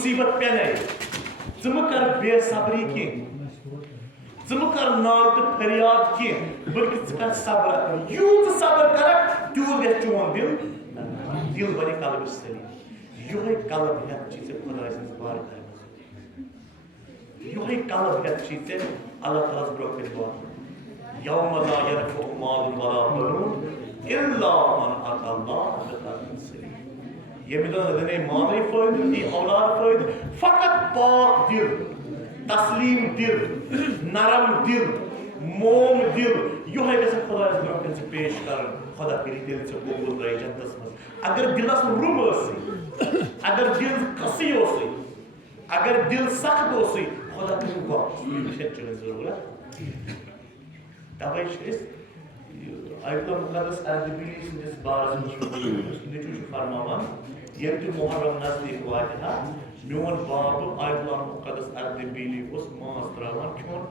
مصیبت پینے ژٕ کر بے صبری کی ژٕ کر نال تو فریاد کی بلکہ ژٕ کر صبر یوت صبر کرک تیوت گژھِ چون دل بنہِ قلب سلیم یہوے قلب ہیٚتھ چھی ژےٚ خۄداے سٕنٛز بارگاہ یہوے قلب ہیٚتھ چھی ژےٚ اللہ تعالیٰ ہس برونٛہہ کٔنۍ واتُن یوم لا ينفع مال ولا بنون الا من اتى الله بقلب سلیم ییٚمہِ دۄہ دِنے مالٕے فٲیدٕ دی اولاد فٲیدٕ فقط پاک دل تسلیم دل نرم دل موم دل یہوے گژھِ خۄدایس برونٛہہ کٔنۍ ژےٚ پیش کرُن خۄدا کٔرِتھ دل ژےٚ قبوٗل ترٛٲیِتھ جنتس منٛز اگر دلس رُم ٲسٕے اگر دل قصی اوسٕے اگر دل سخت اوسٕے خۄدا کٔرِتھ واپس یہِ چھنہٕ چٲنۍ ضروٗرت توے چھِ أسۍ آیت مقدس اردبیلی سٕنٛدِس بارس منٛز نیٚچوٗ چھُ فرماوان ییٚلہِ تہِ محرم نزدیٖک واتہِ ہا میون بابہٕ آیت مقدس اردبیلی اوس ماز تراوان کھیوٚن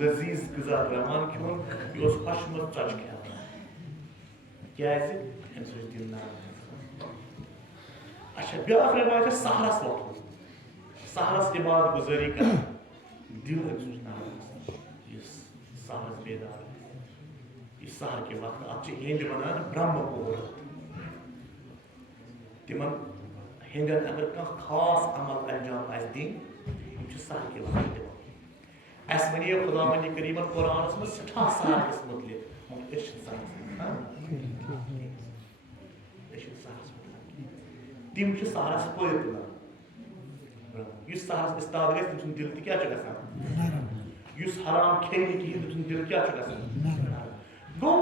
لذیذ غذا تراوان کھیوٚن یہِ اوس خۄشمٕژ ژۄچہِ کھٮ۪وان کیازِ اَمہِ سۭتۍ چھُ دِل نرم اچھا بیٛاکھ رٮ۪واج چھِ سحرس وۄتھُن سحرس عبادت گُزٲری کران دل أمۍ سُنٛد چھُ نرم آسان یُس سحرس بیدار یہ سحر کے وقت اتھ چھِ ہیٚنٛدۍ ونان برہم مُہوٗرت تِمن ہیٚنٛدٮ۪ن اگر کانٛہہ خاص عمل انجام آسہِ دِنۍ یِم چھِ سحر کے وقت دِوان اَسہِ وَنے خۄداوندِ کریٖمن قرآنس منٛز سٮ۪ٹھاہ سحرس مُتعلق مگر أسۍ چھِنہٕ سحرس تِم چھِ سحرس پٲدٕ تُلان یُس سحرس استاد گژھِ تٔمۍ سُنٛد دل تہِ کیٛاہ چھُ گژھان یُس حرام کھیٚیہِ نہٕ کِہیٖنۍ تٔمۍ سُنٛد دل کیٛاہ چھُ گژھان گوٚو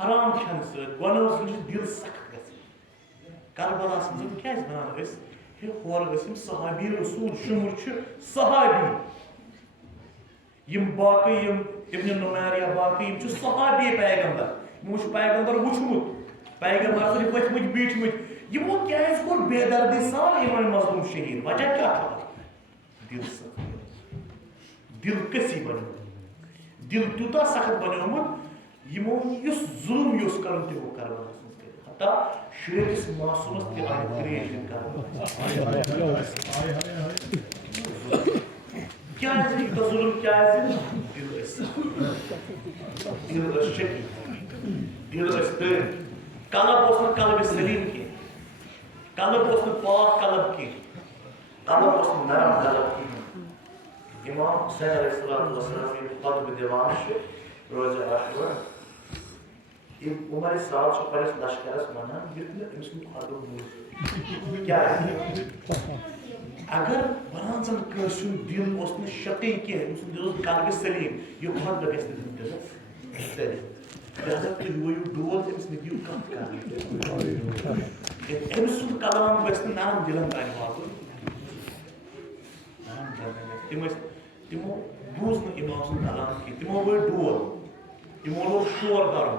حرام کھٮ۪نہٕ سۭتۍ گۄنہو سۭتۍ چھُ دل سخت گژھان کربلاہس منٛز کیٛازِ ونان أسۍ ہے ہورٕ ٲسۍ یِم صحابی رسوٗل شُمر چھُ صحابی یِم باقٕے یِم ابن نُمیر یا باقٕے یِم چھِ صحابی پیغمبر یِمو چھُ پیغمبر وٕچھمُت پیغمبر سۭتۍ ؤتھمٕتۍ بیٖٹھمٕتۍ یِمو کیٛازِ کوٚر بے دردی سان یِمن مظلوٗم شہیٖد وجہ کیٛاہ چھُ دل سخت دل قسی بنیومُت دل تیوٗتاہ سخت بنیومُت یِمو یُس ظُلم یوٚژھ کرُن تِمو کربلاہس منٛز کٔرِتھ حتیٰ شُرٲکِس معصوٗمس تہِ آیہِ ترٛیش دِنہٕ کربلاہس کیٛازِ یوٗتاہ ظُلم کیٛازِ دل ٲسۍ سخت دل ٲسۍ شٔکیٖل دل ٲسۍ تٔرۍ قلب اوس نہٕ قلبِ سلیٖم کینٛہہ قلب اوس نہٕ پاک قلب کینٛہہ قلب اوس نہٕ نرم قلب کینٛہہ امام حسین علیہ الصلوۃ والسلام ییٚلہِ خطبہٕ دِوان چھُ روزِ عاشورا یِم عمر صاحب چھُ پننِس لشکرس ونان یُتھ نہٕ أمۍ سُنٛد خطبہٕ بوٗزِو کیٛازِ اگر ونان زن کٲنٛسہِ ہُنٛد دل اوس نہٕ شقی کینٛہہ أمۍ سُنٛد دل اوس قلبِ سلیٖم یہِ خطبہٕ گژھِ نہٕ دِلس تٔرِتھ لہذا تُہۍ وٲیِو ڈول أمِس نہٕ دِیِو کتھ کرنہٕ أمۍ سُنٛد کلام گژھِ نہٕ نرم دلن تانۍ واتُن تِم ٲسۍ تِمو بوٗز نہٕ اِمام سُنٛد کلام کینٛہہ تِمو وٲے ڈول تِمو لوگ شور کرُن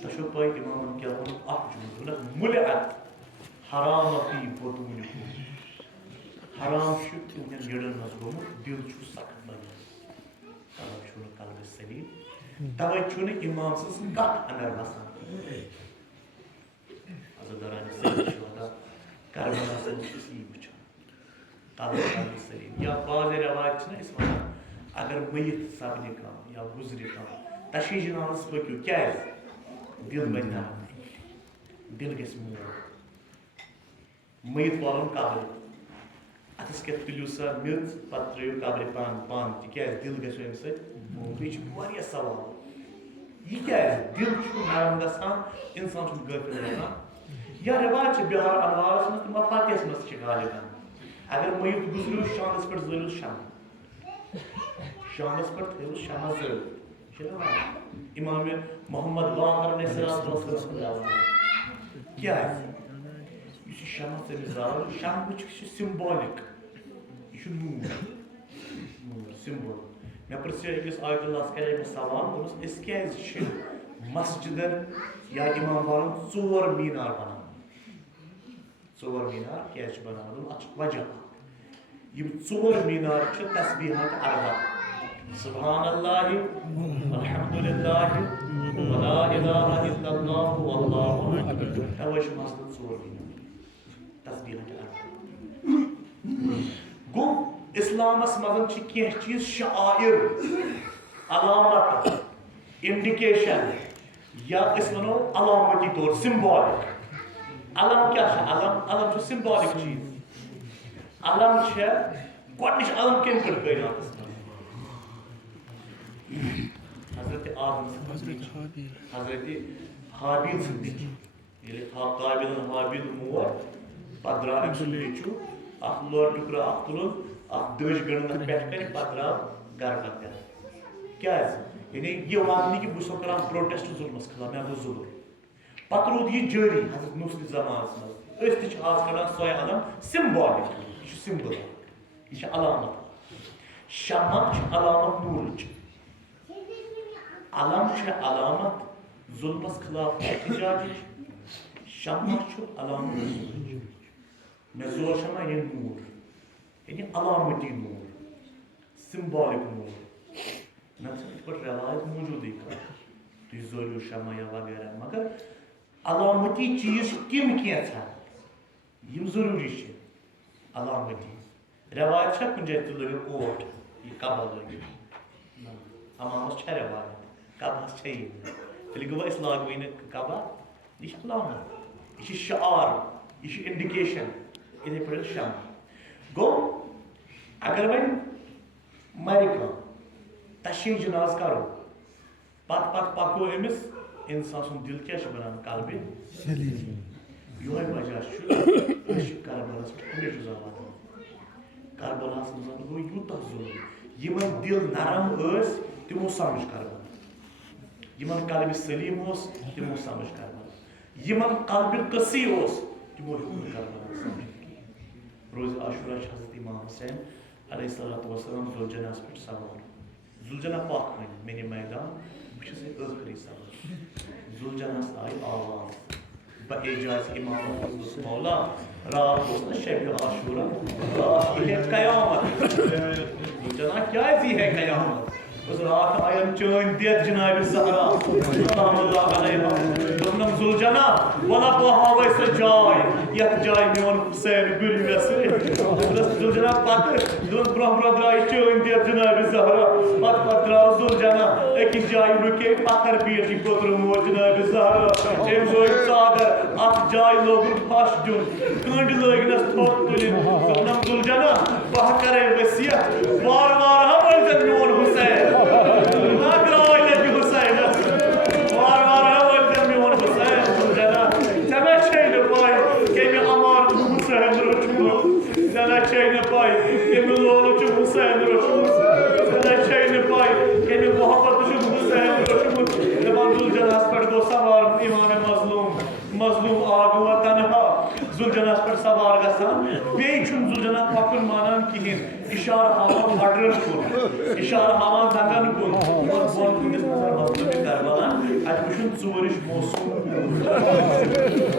تۄہہِ چھو پاے اِمامن کیٛاہ ووٚن اکھ جملہٕ ووٚنکھ مُلعت حرام فی بطونکم حرام چھُ تِہنٛدٮ۪ن جڑن منٛز گوٚمُت دل چھُ سخت بنیومُت توے چھُ نہٕ قلبِ سلیٖم توے چھُنہٕ اِمام سٕنٛز کتھ اندر وسان عزتدارانہِ سید شہدا کربلاہس منٛز چھِ أسۍ یی وٕچھان قلبِ سلیٖم یا بعض رٮ۪واج چھِنہ أسۍ ونان اگر مٔیِت سپنہِ کانٛہہ یا گُزرِ کانٛہہ تشیٖش جنازس پٔکِو کیٛازِ دل بنہِ نرم دل گژھِ موٗل مٔیِت والُن قبرِ اتھس کٮ۪تھ تُلِو سا میٚژ پتہٕ ترٲیِو قبرِ پانہٕ تِکیٛازِ دل گژھِ امہِ سۭتۍ بیٚیہِ چھُ واریاہ سوال یہِ کیٛازِ دل چھُ نرم گژھان انسان چھُنہٕ غٲفِل گژھان یا رٮ۪واج چھِ بِہار انوارس منٛز تہٕ مفاتِحس منٛز تہِ چھِ غالبن اگر مٔیِت گُزریو شانس پٮ۪ٹھ زٲلِو شمع شانس پٮ۪ٹھ تھٲیِو شمع زٲلِتھ چھِ نہ امام محمد باقر علیہ السلام کیٛازِ یُس یہِ شمع ژٔلِتھ زالو شمعٕچ چھُ سِمبولِک یہِ چھُ نوٗر سِمبول مےٚ پرٛژھے أکِس آیت اللہس کرے مےٚ سوال دوٚپمس أسۍ کیٛازِ چھِ مسجدن یا امام بالن 4 میٖنار بناوان 4 میٖنار کیٛازِ چھِ بناوان دوٚپُن اتھ چھُ وجہ اکھ یِم 4 میٖنار چھِ تسبیٖحات 40 سبحان اللہ الحمدللہ ولا الہ الا اللہ واللہ اکبر توے چھُ مسجد 4 میٖنار تسبیٖحات 40 اسلامس مزن کی چیز شعائر علامت انڈیکیشن یا اس ونو علامتی طور سمبولک علم کیا علم سمبولک چیز علم گۄڈنِچ علم کم پہ کائنات حضرت آدم حضرت حابیل سندی قابل حابیل مور پتہ درٛاو أمۍ سُنٛد نیٚچوٗ اکھ لوڑ ٹُکرٕ اکھ تُلُن اکھ دٔج گٔنٛڈٕن اتھ پٮ۪ٹھ کنہِ پتہٕ درٛاو گرٕ پتہٕ کیٛازِ یعنی یہِ وننہٕ کہِ بہٕ چھُسو کران پروٹیسٹ ظُلمس خلاف مےٚ گوٚو ظُلم پتہٕ روٗد یہِ جٲری حضرت نوح سٕنٛدِس زمانس منٛز أسۍ تہِ چھِ آز کڑان سۄے علم سمبولک یہِ چھُ سمبل یہِ چھِ علامت شمع چھِ علامت نوٗرٕچ علم چھِ علامت ظلمس خلاف احتجاجٕچ شمع چھُ علامت نوٗرٕچ مےٚ زور شمع یعنی نوٗر یعنی علامتی نوٗر سمبولک نوٗر نہ چھِ یِتھ پٲٹھۍ رٮ۪وایت موٗجوٗدٕے کانٛہہ تُہۍ زٲلِو شمع یا وغیرہ مگر علامتی چیٖز چھِ تِم کینٛژھا یِم ضروٗری چھِ علامتی رٮ۪وایت چھا کُنہِ جایہِ تُہۍ لٲگِو کوٹ یہِ کبا لٲگِو امامس چھا رٮ۪وایت کبہس چھے یی نہٕ تیٚلہِ گوٚو أسۍ لاگوٕے نہٕ کبا یہِ چھِ علامت یہِ چھِ شعار یہِ چھِ انڈِکیشن یِتھٕے پٲٹھۍ شمع گوٚو اگر وۄنۍ مرِ کانٛہہ تشیٖح جناز کرو پتہٕ پکو أمِس انسان سُنٛد دل کیٛاہ چھُ بنان قلبِ یِہوے وجہ چھُ أسۍ چھِ کربلس پٮ۪ٹھ ہمیشہِ زالان کربلاہس منٛز گوٚو یوٗتاہ ظُلم یِمن دل نرم ٲسۍ تِمو سمجھ کربلا یِمن قلبِ سلیٖم اوس تِمو سمجھ کربلا یِمن قلبِ قسی اوس تِمو ہیوٚک نہٕ کربلا سمجھ کینٛہہ روزِ عاشورہ چھِ حضرت امام حسین علیہ الصلوۃ والسلام ذوالجناحس پٮ۪ٹھ سوار ذوالجناح پاک وۄنۍ میٚنہِ میدان بہٕ چھُس ٲخری سوال ذوالجناحس آیہِ آواز بإعجاز امام مولا رات اوس نہ شبِ عاشورہ رات یہِ ہے قیامت ذوالجناح کیٛازِ یی ہے قیامت رات آیم چٲنۍ دٮ۪د جنابِ زہرا سلام اللہ علیہا دوٚپنم ذوالجناح وَلہ بہٕ ہاوے سۄ جاے یتھ جایہِ میون حُسین گُرِ مےٚ سۭتۍ ذوالجناح پتہٕ دوٚپ برونٛہہ درٛایہِ چٲنۍ دٮ۪د جنابِ زہرا پتہٕ درٛاو ذوالجناح أکِس جایہِ رُکے پتھر پیٖٹھی کوٚدرُمو جنابِ زہرا أمۍ لٲگۍ ژادر اتھ جایہِ لوگُن پھش دیُن کٔنٛڈۍ لٲگنس تھوٚد تُلٕنۍ دوٚپنم ذوالجناح بہٕ کرے ؤصیت وارٕ وارٕ ہا ؤنۍزٮ۪ن میون حُسین مظلوم آگو تنہا ذوالجناحس پٮ۪ٹھ سوار گژھان بیٚیہِ چھُنہٕ ذوالجناح پکُن مانان کِہیٖنۍ اِشارٕ ہاوان بٹرن کُن اِشارٕ ہاوان زنگن کُن بۄن کُنِس نظر مظلومِ کربلا اتہِ وٕچھُن ژوٗرِش موسوٗم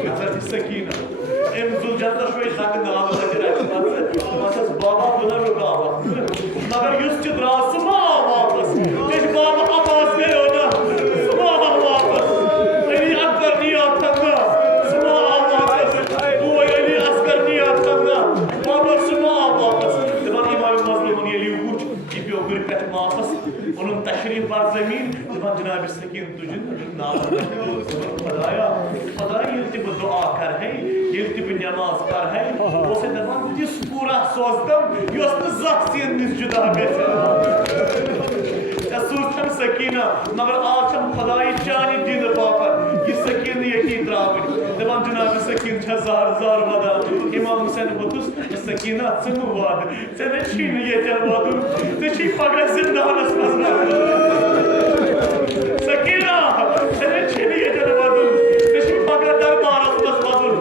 حضرت سکیٖنہ أمۍ ذوالجناحس چھُ زنگہٕ داغ لٔگِتھ باسس بابا بہٕ نہ رُکاوتھ مگر یُس تہِ درٛاو سُہ ما آو واپس تیٚلہِ بابا عباس گٔیو نہ سُہ ما آو واپس علی اکبر نِیو تھنہٕ سُہ ما آو واپس بوے علی اصغر نِیو تھنہٕ بابا سُہ ما آو واپس دپان امام مظلوٗمن ییٚلہِ یہِ وٕچھ یہِ پیوٚو گُرِ پٮ۪ٹھ واپس اوٚنُن تشریٖف بر زمیٖن دپان جنابِ سکیٖن تُجِن ناو خۄدایا ییٚلہِ تہِ بہٕ دُعا کرہے ییٚلہِ تہِ بہٕ نٮ۪ماز پرہے اوس اَسہِ دپان تِژھ کوٗرا سوزتم یۄس نہٕ زانٛہہ سِیَن نِش جُدا گژھِ ژےٚ سوٗزتھم سکیٖنہ مگر آز چھم خۄدایہِ چانہِ دیٖنہٕ باپتھ یہِ سکیٖنہٕ ییٚتی ترٛاوٕنۍ دپان جنابِ سکیٖن چھےٚ زار زار ودان امام حُسین ووٚتھُس سکیٖنہ ژٕ مہٕ وَد ژےٚ نَے چھی نہٕ ییٚتٮ۪ن وَدُن ژےٚ چھی پگاہ زندانس منٛز وَدُن سکیٖنہ ژےٚ نَے چھی نہٕ ییٚتٮ۪ن وَدُن ژےٚ چھی پگاہ دربارس منٛز وَدُن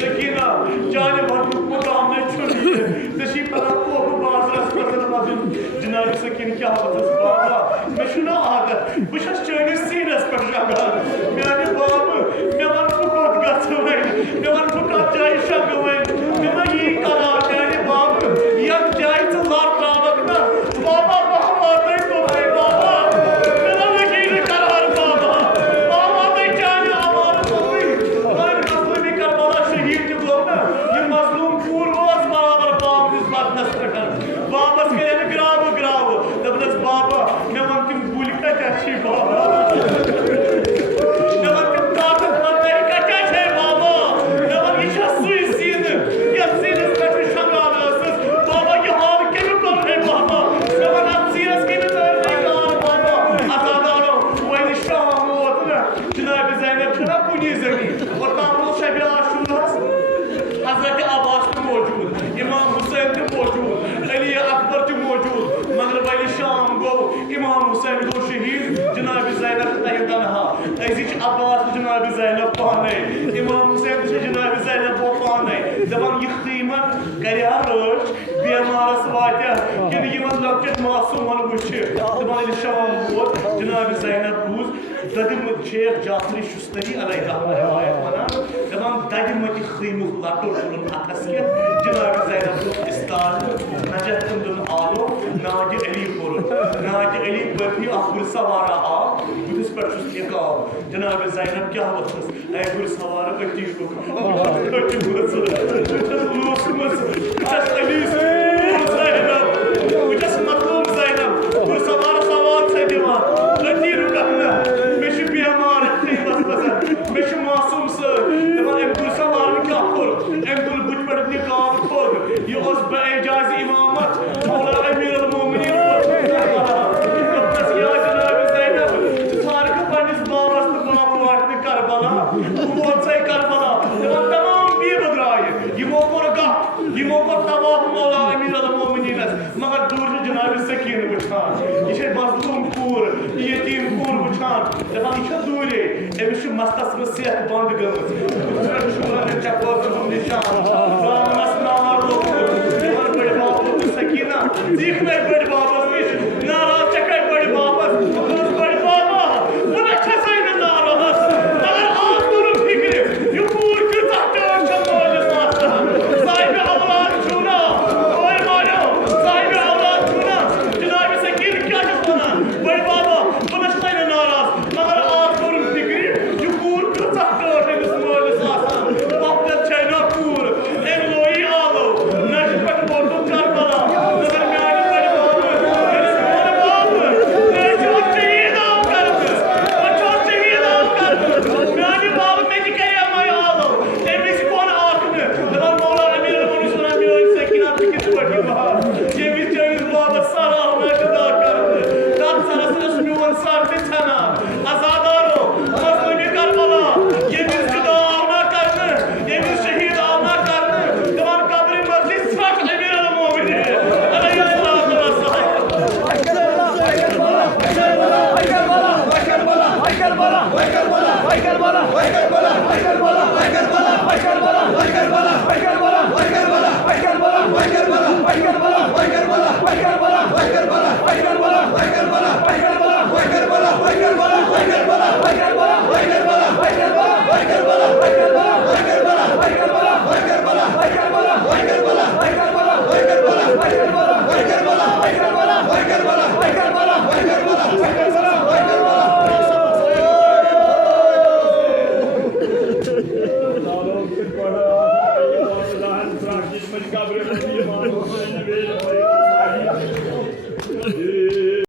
سکیٖنہ چانہِ ودنُک مُقام نَے چھُنہٕ یہِ ژےٚ چھی پگاہ کوپہٕ بازرس منٛز وَدُن جنابِ سکیٖن کیٛاہ وَدس بابا مےٚ چھُنہ عادت بہٕ چھَس چٲنِس سیٖنس پٮ۪ٹھ شۄنٛگان میانہِ بابہٕ مےٚ وَن بہٕ کوٚت گژھٕ وۄنۍ مےٚ وَن بہٕ کتھ جایہِ شۄنٛگہٕ وۄنۍ مےٚ ما یی قرار میانہِ بابہٕ یتھ جایہِ ژٕ لر ترٛاوکھ نہ بابا بہٕ واتَے توٚتھٕے بابا مےٚ ما لگی نہٕ قرار بابا واتَے چانہِ حوالہٕ توٚتھٕے وۄنۍ مظلوٗمِ کربلا شہیٖد تہِ گوٚو نہ یہِ مظلوٗم کوٗر اوس برابر بابہٕ نِس بدنس پٮ۪ٹھ بابس گٔے Abbas Cenab-ı Zeynep Pahanay, İmam Hüseyin Cenab-ı Zeynep Pahanay, devam yıktığıma kariyarış, bir marası vardı, kendi yemen lakçet masum onu bıçı, devam eli şavam bu, Cenab-ı Zeynep Ruz, dedim Şeyh Cafri Şustari aleyhine bana, devam dedim ki kıymuhlar durduğunun ataske, Cenab-ı Zeynep Ruz istadı, Necettin'den alo, Naci Ali korun, Naci Ali bırkı ahbır savara a, bu da süper Şustari'ye kal, Cenab-ı Zeynep kya vakıs, ahbır savara ötüyü bu, ötüyü mısır, ulusu mısır, uças Ali'si, Zeynep, uças matlum Zeynep, bu savara savat sedima, ötüyü rukahına, meşi bir emaret kıymas basar, meşi masumsın, devam emkul savarı kahkur, emkul bıçbarıklı kahvı kod, yoz be icazı imamat, Mevla Emir al-Mu'minin Karbala, Umonsay Karbala, tamam bir badrayı. Yimokor tamam Mevla Emir al-Mu'minin. Magar durcu Cenab-ı Sakin bıçan. İşte mazlum kur, yetim kur bıçan. Devam işe dure. Evi şu mastasını siyah bandı gılmız. Şurada çapı nişan.